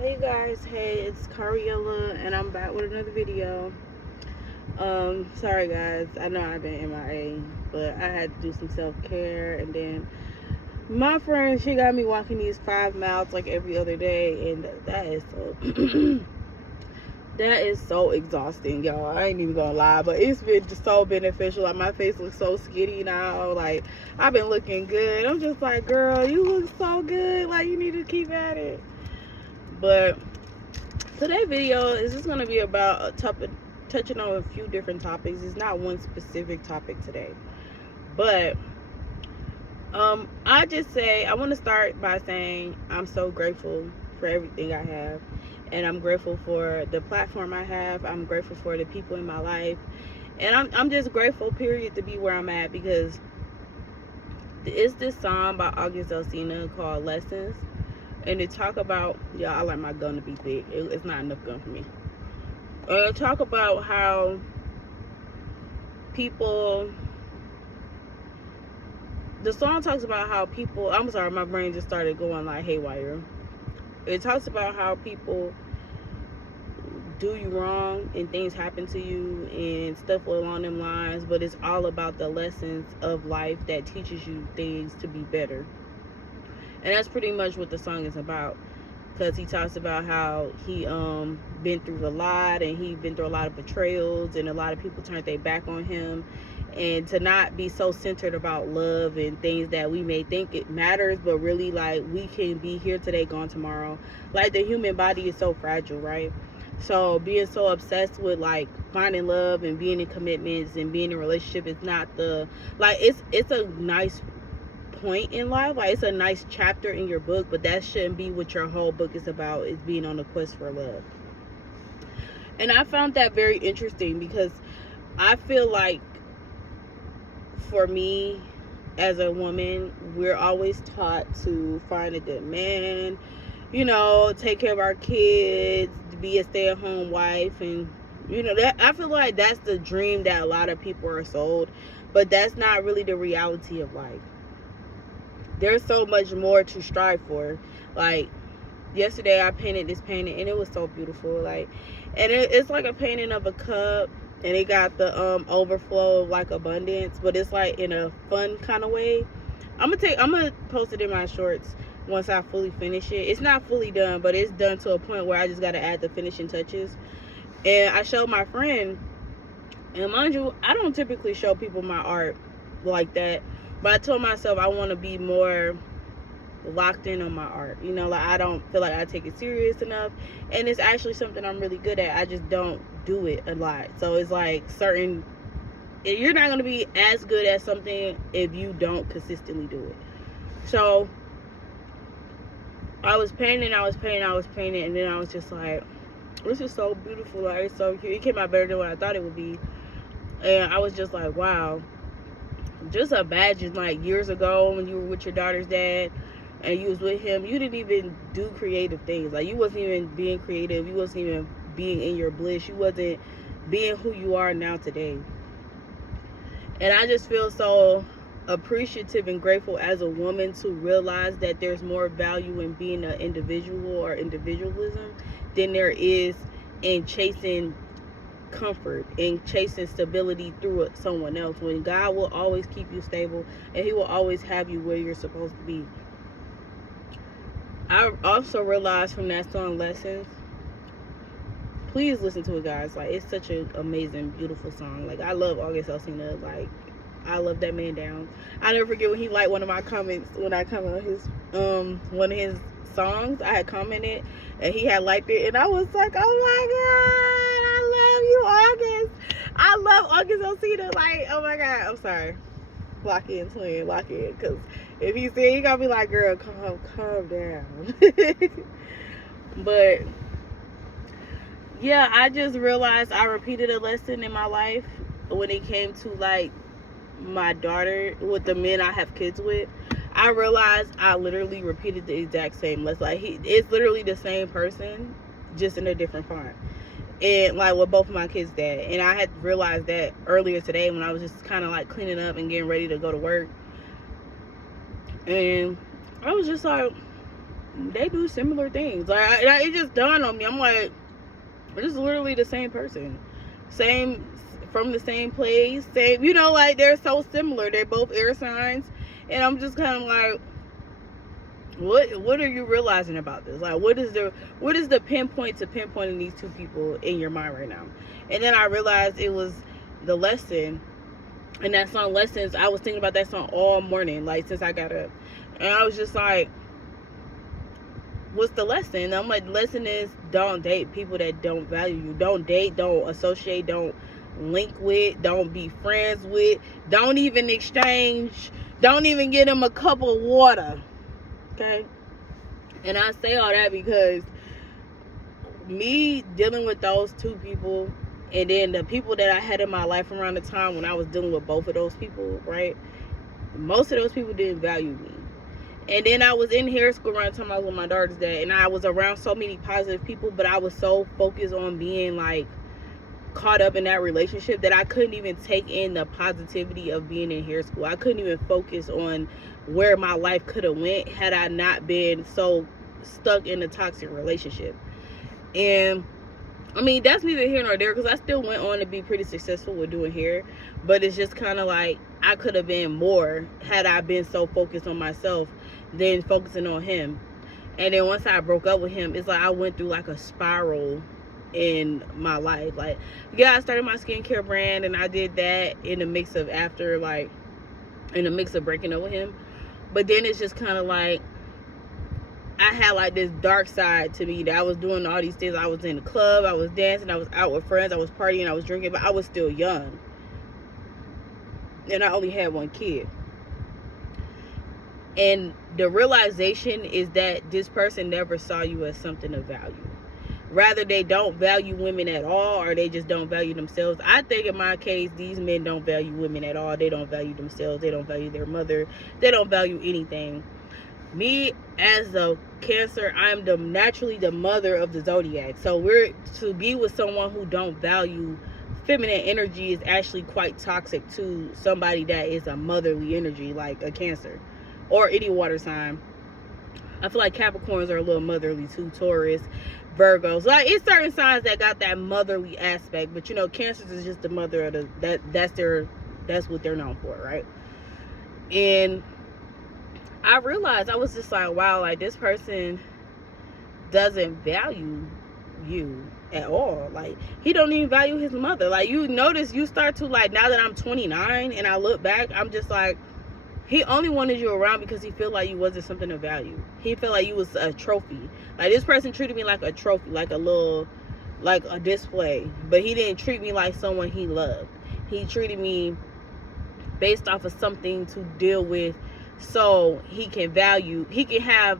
Hey guys, hey, it's Cariella and I'm back with another video. Sorry guys, I know I've been MIA, but I had to do some self-care, and then my friend, she got me walking these 5 miles like every other day, and that is so that is so exhausting, y'all. I ain't even gonna lie, but it's been just so beneficial. Like, my face looks so skinny now. Like, I've been looking good. I'm just like, girl, you look so good. Like, you need to keep at it. But today's video is just going to be about a topic, touching on a few different topics. It's not one specific topic today, but I want to start by saying I'm so grateful for everything I have, and I'm grateful for the platform I have. I'm grateful for the people in my life, and I'm just grateful, period, to be where I'm at, because it's this song by August Alsina called Lessons, and it talk about, yeah, I like my gun to be big. It's not enough gun for me. Talk about how people, the song talks about how people, I'm sorry, my brain just started going like haywire. It talks about how people do you wrong and things happen to you and stuff along them lines, but it's all about the lessons of life that teaches you things to be better. And that's pretty much what the song is about, because he talks about how he been through a lot, and he been through a lot of betrayals, and a lot of people turned their back on him, and to not be so centered about love and things that we may think it matters, but really, like, we can be here today, gone tomorrow. Like, the human body is so fragile, right? So being so obsessed with, like, finding love and being in commitments and being in a relationship is not the, like, it's a nice point in life, like, it's a nice chapter in your book, but that shouldn't be what your whole book is about, is being on a quest for love. And I found that very interesting, because I feel like, for me as a woman, we're always taught to find a good man, take care of our kids, be a stay-at-home wife, and that, I feel like that's the dream that a lot of people are sold, but that's not really the reality of life. There's so much more to strive for. Like, yesterday I painted this painting, and it was so beautiful. Like, and it's like a painting of a cup, and it got the overflow of, like, abundance, but it's like in a fun kind of way. I'm gonna post it in my shorts once I fully finish it. It's not fully done, but it's done to a point where I just gotta add the finishing touches. And I showed my friend, and mind you, I don't typically show people my art like that, but I told myself I want to be more locked in on my art. Like, I don't feel like I take it serious enough, and it's actually something I'm really good at. I just don't do it a lot. So it's like, you're not going to be as good at something if you don't consistently do it. So I was painting, and then I was just like, this is so beautiful. Like, it's so cute. It came out better than what I thought it would be. And I was just like, wow. Just imagine, like, years ago when you were with your daughter's dad and you was with him, you didn't even do creative things. Like, you wasn't even being creative. You wasn't even being in your bliss. You wasn't being who you are now today. And I just feel so appreciative and grateful as a woman to realize that there's more value in being an individual or individualism than there is in chasing comfort and chasing stability through someone else, when God will always keep you stable, and he will always have you where you're supposed to be. I also realized from that song Lessons, please listen to it, guys. Like, it's such an amazing, beautiful song. Like, I love August Alsina. Like, I love that man down. I never forget when he liked one of my comments when I come on his one of his songs. I had commented and he had liked it, and I was like, oh my god, I love you, August. I love August Alsina. Like, oh my god. I'm sorry. Lock in, twin. Lock in. Because if he said, he gonna be like, girl, calm down. But yeah, I just realized I repeated a lesson in my life when it came to, like, my daughter with the men I have kids with. I realized I literally repeated the exact same lesson. Like, it's literally the same person, just in a different font. And, like, with both of my kids' dad. And I had realized that earlier today when I was just kind of, like, cleaning up and getting ready to go to work. And I was just like, they do similar things. Like, it just dawned on me. I'm like, this is literally the same person. Same, from the same place. Same, you know, like, they're so similar. They're both air signs. And I'm just kind of like, what are you realizing about this? Like, what is the pinpoint to pinpointing these two people in your mind right now? And then I realized it was the lesson. And that song, Lessons, I was thinking about that song all morning, like, since I got up. And I was just like, what's the lesson? And I'm like, the lesson is, don't date people that don't value you. Don't date, don't associate, don't link with, don't be friends with, don't even exchange, don't even get them a cup of water. Okay? And I say all that because me dealing with those two people, and then the people that I had in my life around the time when I was dealing with both of those people, right? Most of those people didn't value me. And then I was in hair school around the time I was with my daughter's dad, and I was around so many positive people, but I was so focused on being, like, caught up in that relationship that I couldn't even take in the positivity of being in hair school. I couldn't even focus on where my life could have went had I not been so stuck in a toxic relationship. And I mean, that's neither here nor there, because I still went on to be pretty successful with doing hair, but it's just kind of like I could have been more had I been so focused on myself than focusing on him. And then once I broke up with him, it's like I went through like a spiral in my life. Like, yeah, I started my skincare brand, and I did that in the mix of breaking up with him. But then it's just kind of like I had like this dark side to me that I was doing all these things. I was in the club, I was dancing, I was out with friends, I was partying, I was drinking, but I was still young. And I only had one kid. And the realization is that this person never saw you as something of value. Rather, they don't value women at all, or they just don't value themselves. I think in my case, these men don't value women at all. They don't value themselves. They don't value their mother. They don't value anything. Me, as a Cancer, I'm naturally the mother of the zodiac. So to be with someone who don't value feminine energy is actually quite toxic to somebody that is a motherly energy, like a Cancer or any water sign. I feel like Capricorns are a little motherly too, Taurus, Virgos. Like, it's certain signs that got that motherly aspect, but you know, Cancers is just the mother of that's what they're known for, right? And I realized, I was just like, wow, like, this person doesn't value you at all. Like, he don't even value his mother. Like, you notice, you start to, like, now that I'm 29 and I look back, I'm just like, he only wanted you around because he felt like you wasn't something of value. He felt like you was a trophy. Like, this person treated me like a trophy, like a display. But he didn't treat me like someone he loved. He treated me based off of something to deal with, so he can have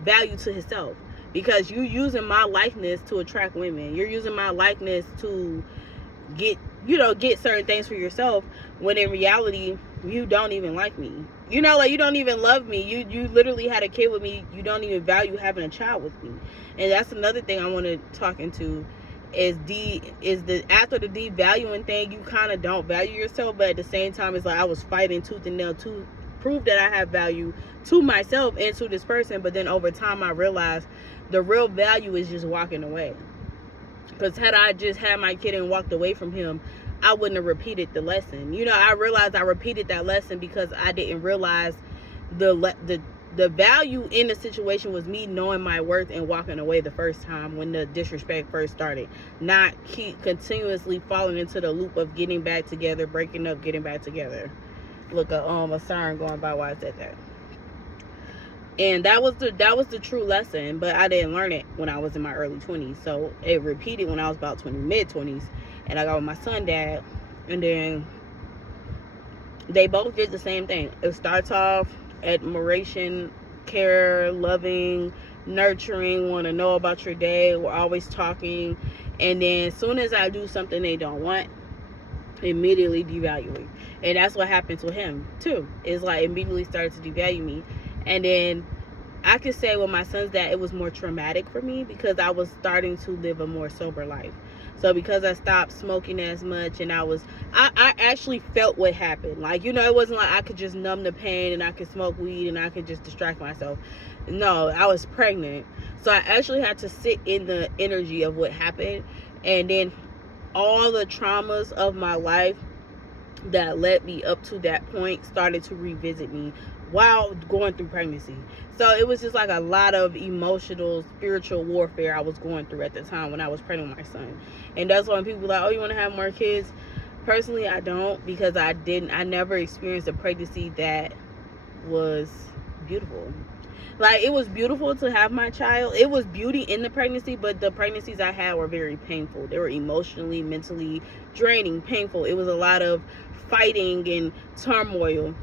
value to himself. Because you using my likeness to attract women. You're using my likeness to get certain things for yourself, when in reality you don't even like me. You know, like, you don't even love me. You literally had a kid with me. You don't even value having a child with me. And that's another thing I want to talk into, is after the devaluing thing, you kind of don't value yourself, but at the same time, it's like I was fighting tooth and nail to prove that I have value to myself and to this person. But then over time, I realized the real value is just walking away. Because had I just had my kid and walked away from him, I wouldn't have repeated the lesson. You know, I realized I repeated that lesson because I didn't realize the value in the situation was me knowing my worth and walking away the first time when the disrespect first started. Not keep continuously falling into the loop of getting back together, breaking up, getting back together. Look, a siren going by while I said that. And that was the true lesson, but I didn't learn it when I was in my early 20s. So it repeated when I was about mid-20s, and I got with my son dad, and then they both did the same thing. It starts off admiration, care, loving, nurturing, want to know about your day. We're always talking, and then as soon as I do something they don't want, immediately devaluing. And that's what happened to him too. It's like immediately started to devalue me. And then I could say with my son's dad, it was more traumatic for me because I was starting to live a more sober life. So because I stopped smoking as much, and I actually felt what happened. Like, you know, it wasn't like I could just numb the pain and I could smoke weed and I could just distract myself. No, I was pregnant. So I actually had to sit in the energy of what happened. And then all the traumas of my life that led me up to that point started to revisit me while going through pregnancy. So it was just like a lot of emotional, spiritual warfare I was going through at the time when I was pregnant with my son. And that's why people are like, oh, you want to have more kids? Personally, I don't, because I never experienced a pregnancy that was beautiful. Like, it was beautiful to have my child. It was beauty in the pregnancy, but the pregnancies I had were very painful. They were emotionally, mentally draining, painful. It was a lot of fighting and turmoil.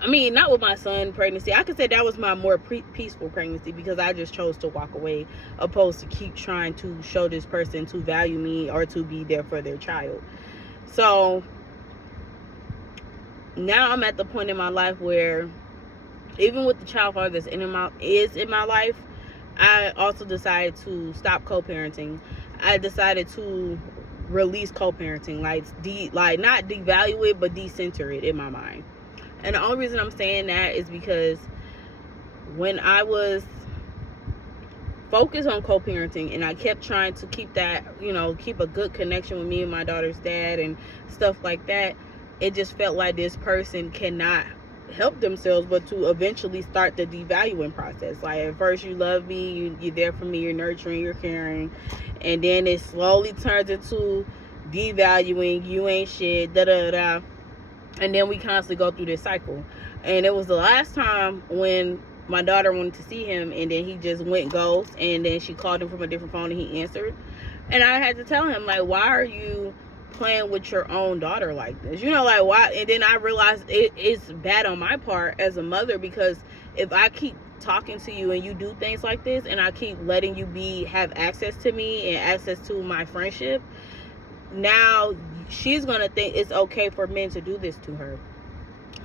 I mean, not with my son pregnancy. I could say that was my more peaceful pregnancy, because I just chose to walk away, opposed to keep trying to show this person to value me or to be there for their child. So now I'm at the point in my life where, even with the child father that's in my life, I also decided to stop co-parenting. I decided to release co-parenting, like not devalue it, but decenter it in my mind. And the only reason I'm saying that is because when I was focused on co-parenting and I kept trying to keep that, keep a good connection with me and my daughter's dad and stuff like that, it just felt like this person cannot help themselves but to eventually start the devaluing process. Like, at first you love me, you're there for me, you're nurturing, you're caring, and then it slowly turns into devaluing, you ain't shit, da da da. And then we constantly go through this cycle. And it was the last time when my daughter wanted to see him, and then he just went ghost, and then she called him from a different phone and he answered. And I had to tell him, like, why are you playing with your own daughter like this? Like, why? And then I realized it's bad on my part as a mother, because if I keep talking to you and you do things like this, and I keep letting you have access to me and access to my friendship, now she's gonna think it's okay for men to do this to her.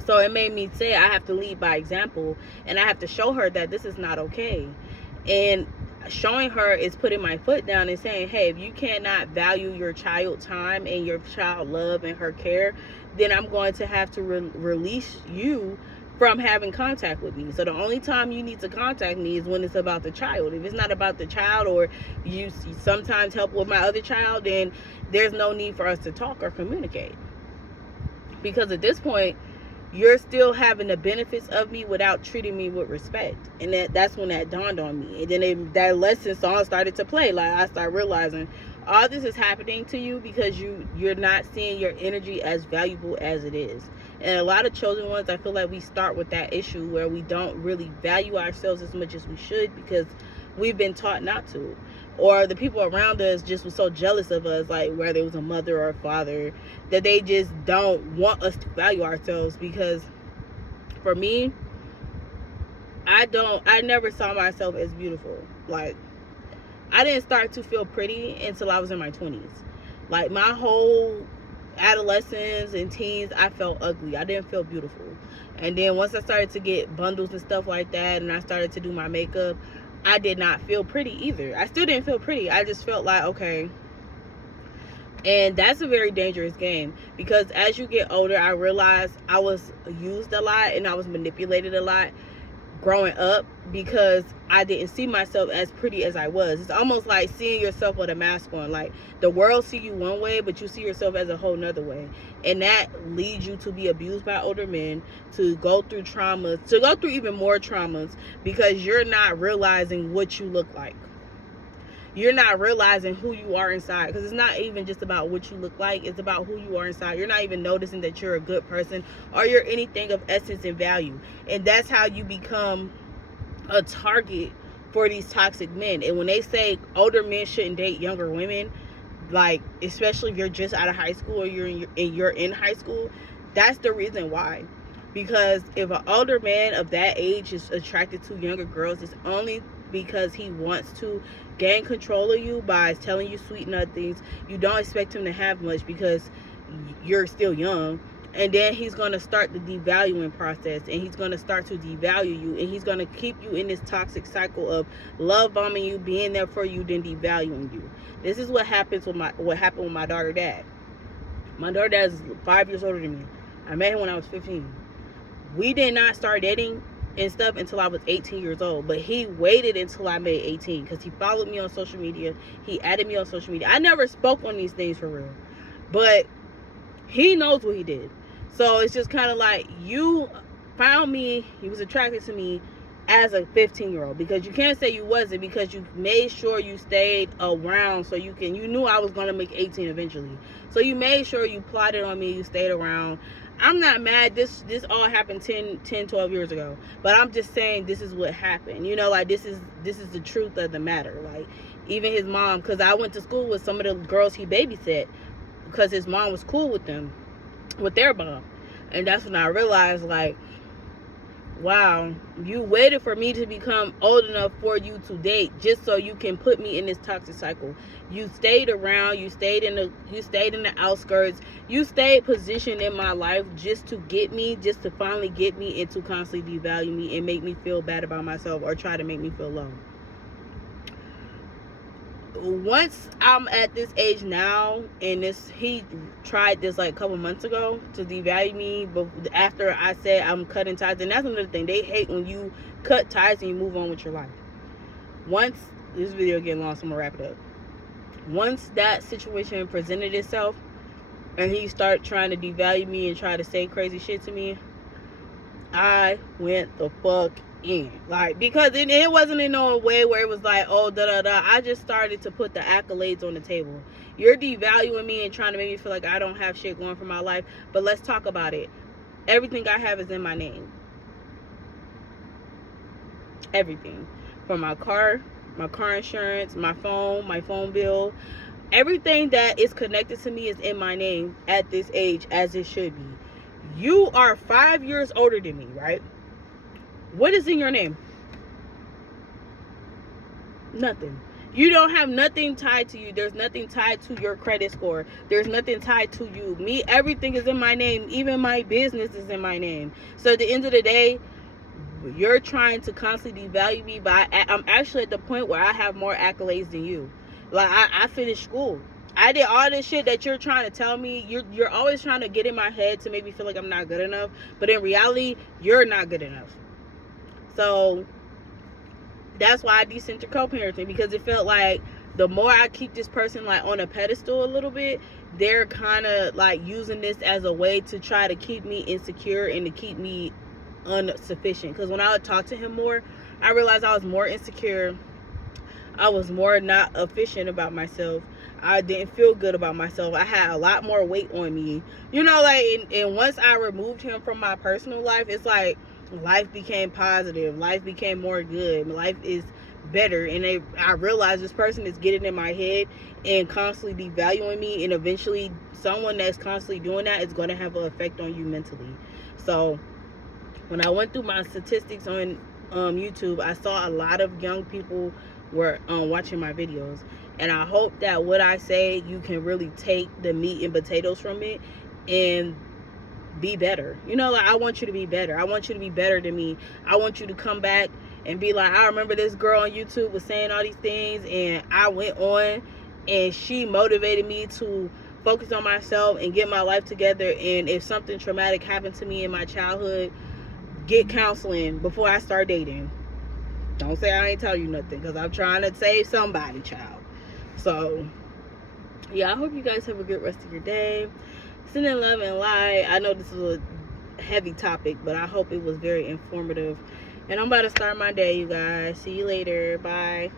So it made me say I have to lead by example, and I have to show her that this is not okay. And showing her is putting my foot down and saying, hey, if you cannot value your child time and your child love and her care, then I'm going to have to release you from having contact with me. So the only time you need to contact me is when it's about the child. If it's not about the child, or you sometimes help with my other child, then there's no need for us to talk or communicate. Because at this point, you're still having the benefits of me without treating me with respect. And that's when that dawned on me. And then that lesson song started to play. Like, I started realizing all this is happening to you because you're not seeing your energy as valuable as it is. And a lot of chosen ones, I feel like we start with that issue where we don't really value ourselves as much as we should, because we've been taught not to. Or the people around us just were so jealous of us, like whether it was a mother or a father, that they just don't want us to value ourselves. Because for me, I never saw myself as beautiful. Like, I didn't start to feel pretty until I was in my 20s. Like, my whole adolescence and teens, I felt ugly. I didn't feel beautiful. And then once I started to get bundles and stuff like that, and I started to do my makeup, I did not feel pretty either. I still didn't feel pretty. I just felt like, okay. And that's a very dangerous game, because as you get older, I realized I was used a lot and I was manipulated a lot growing up, because I didn't see myself as pretty as I was. It's almost like seeing yourself with a mask on. Like, the world see you one way, but you see yourself as a whole nother way. And that leads you to be abused by older men, to go through traumas, to go through even more traumas, because you're not realizing what you look like. You're not realizing who you are inside, because it's not even just about what you look like. It's about who you are inside. You're not even noticing that you're a good person or you're anything of essence and value. And that's how you become a target for these toxic men. And when they say older men shouldn't date younger women, like, especially if you're just out of high school or you're in high school, that's the reason why. Because if an older man of that age is attracted to younger girls, it's only because he wants to gain control of you by telling you sweet nothings. You don't expect him to have much because you're still young. And then he's going to start the devaluing process, and he's going to start to devalue you, and he's going to keep you in this toxic cycle of love bombing you, being there for you, then devaluing you. This is what happened with my daughter dad. My daughter dad is 5 years older than me. I met him when I was 15. We did not start dating and stuff until I was 18 years old. But he waited until I made 18 because he followed me on social media. He added me on social media. I never spoke on these things for real, but he knows what he did. So it's just kind of like, you found me, he was attracted to me as a 15-year-old, because you can't say you wasn't, because you made sure you stayed around so you knew I was going to make 18 eventually. So you made sure you plotted on me, you stayed around. I'm not mad. This all happened 10, 12 years ago. But I'm just saying this is what happened. You know, like, this is the truth of the matter. Like, even his mom, because I went to school with some of the girls he babysat, because his mom was cool with them, with their mom. And that's when I realized, like, wow, you waited for me to become old enough for you to date just so you can put me in this toxic cycle. You stayed around, you stayed in the outskirts, you stayed positioned in my life just to finally get me, and to constantly devalue me and make me feel bad about myself, or try to make me feel low. Once I'm at this age now, and he tried this like a couple months ago to devalue me, but after I said I'm cutting ties. And that's another thing, they hate when you cut ties and you move on with your life. Once, this video getting long, so I'm gonna wrap it up. Once that situation presented itself and he started trying to devalue me and try to say crazy shit to me, I went the fuck in. Like, because it wasn't in no way where it was like, oh, da-da-da. I just started to put the accolades on the table. You're devaluing me and trying to make me feel like I don't have shit going for my life. But let's talk about it. Everything I have is in my name. Everything. From my car insurance, my phone bill. Everything that is connected to me is in my name at this age, as it should be. You are 5 years older than me, right? What is in your name? Nothing. You don't have nothing tied to you. There's nothing tied to your credit score. There's nothing tied to you. Me, everything is in my name. Even my business is in my name. So at the end of the day, you're trying to constantly devalue me, but I'm actually at the point where I have more accolades than you. Like, I finished school. I did all this shit that you're trying to tell me. You're always trying to get in my head to make me feel like I'm not good enough. But in reality, you're not good enough. So that's why I decentered co-parenting, because it felt like the more I keep this person like on a pedestal a little bit, they're kind of like using this as a way to try to keep me insecure and to keep me insufficient. Because when I would talk to him more, I realized I was more insecure. I was more not efficient about myself. I didn't feel good about myself. I had a lot more weight on me. You know, like, and once I removed him from my personal life, it's like life became positive. Life became more good. Life is better. And I realized this person is getting in my head and constantly devaluing me. And eventually, someone that's constantly doing that is going to have an effect on you mentally. So when I went through my statistics on YouTube, I saw a lot of young people were watching my videos, and I hope that what I say, you can really take the meat and potatoes from it and be better. You know, like, I want you to be better. I want you to be better than me. I want you to come back and be like, I remember this girl on YouTube was saying all these things, and I went on and she motivated me to focus on myself and get my life together. And if something traumatic happened to me in my childhood, get counseling before I start dating. Don't say I ain't tell you nothing, because I'm trying to save somebody, child. So yeah, I hope you guys have a good rest of your day. Send in love and light. I know this is a heavy topic, but I hope it was very informative. And I'm about to start my day, you guys. See you later. Bye.